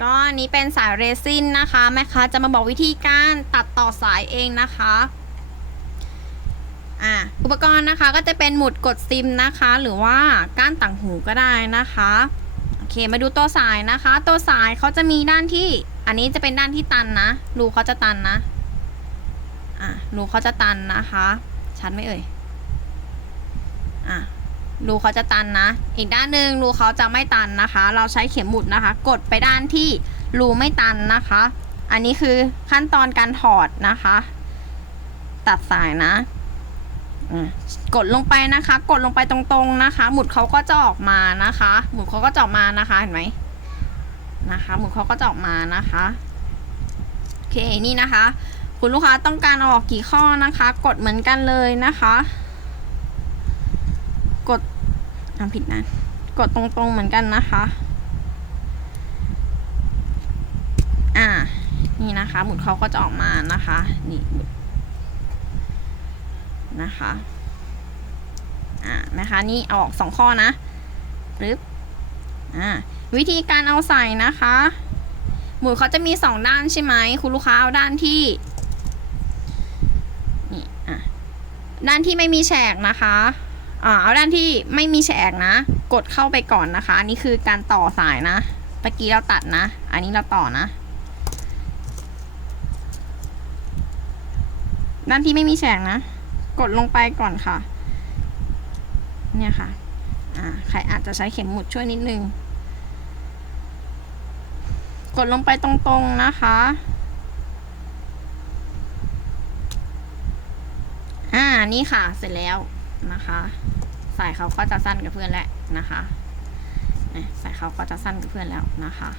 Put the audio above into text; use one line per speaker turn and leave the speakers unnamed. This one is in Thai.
ก็อันนี้เป็นสายเรซินนะคะแม่ค้าจะมาบอกวิธีการตัดต่อสายเองนะคะอ่าอุปกรณ์นะคะก็จะเป็นหมุดกดซิมนะคะ หรือว่าก้านต่างหูก็ได้นะคะโอเคมาดูตัวสายนะคะ ตัวสายเขาจะมีด้านที่อันนี้จะเป็นด้านที่ตันนะรูเขาจะตันนะอะรูเขาจะตันนะคะ ชัดไหมเอ่ยอะ รูเขาจะตันนะ อีกด้านหนึ่งรูเขาจะไม่ตันนะคะ เราใช้เข็มหมุดนะคะ กดไปด้านที่รูไม่ตันนะคะ อันนี้คือขั้นตอนการถอดนะคะ ตัดสายนะ กดลงไปนะคะ กดลงไปตรงๆนะคะ หมุดเขาก็จะออกมานะคะ หมุดเขาก็จะออกมานะคะเห็นไหมนะคะ หมุดเขาก็จะออกมานะคะโอเคนี่นะคะ คุณลูกค้าต้องการออกกี่ข้อนะคะ กดเหมือนกันเลยนะคะ กดทำผิดนะ กดตรงๆเหมือนกันนะคะ อ่า นี่นะคะ หมุดเขาก็จะออกมานะคะ นี่หมุดนะคะ อ่า นะคะ นี่เอาออกสองข้อนะปึ๊บ อ่า วิธีการเอาใส่นะคะ หมุดเขาจะมีสองด้านใช่ไหม คุณลูกค้าเอาด้านที่ นี่ อะ ด้านที่ไม่มีแฉกนะคะ เอาด้านที่ไม่มีแฉกนะ กดเข้าไปก่อนนะคะอันนี้คือการต่อสายนะตะกี้เราตัดนะ อันนี้เราต่อนะ ด้านที่ไม่มีแฉกนะ กดลงไปก่อนค่ะ เนี่ยค่ะอ่าใครอาจจะใช้เข็มหมุดช่วยนิดนึง กดลงไปตรงๆนะคะอ่า นี่ค่ะ เสร็จแล้ว นะคะ สายเขาก็จะสั้นกับเพื่อนแล้วนะคะสายเขาก็จะสั้นกับเพื่อนแล้วนะคะ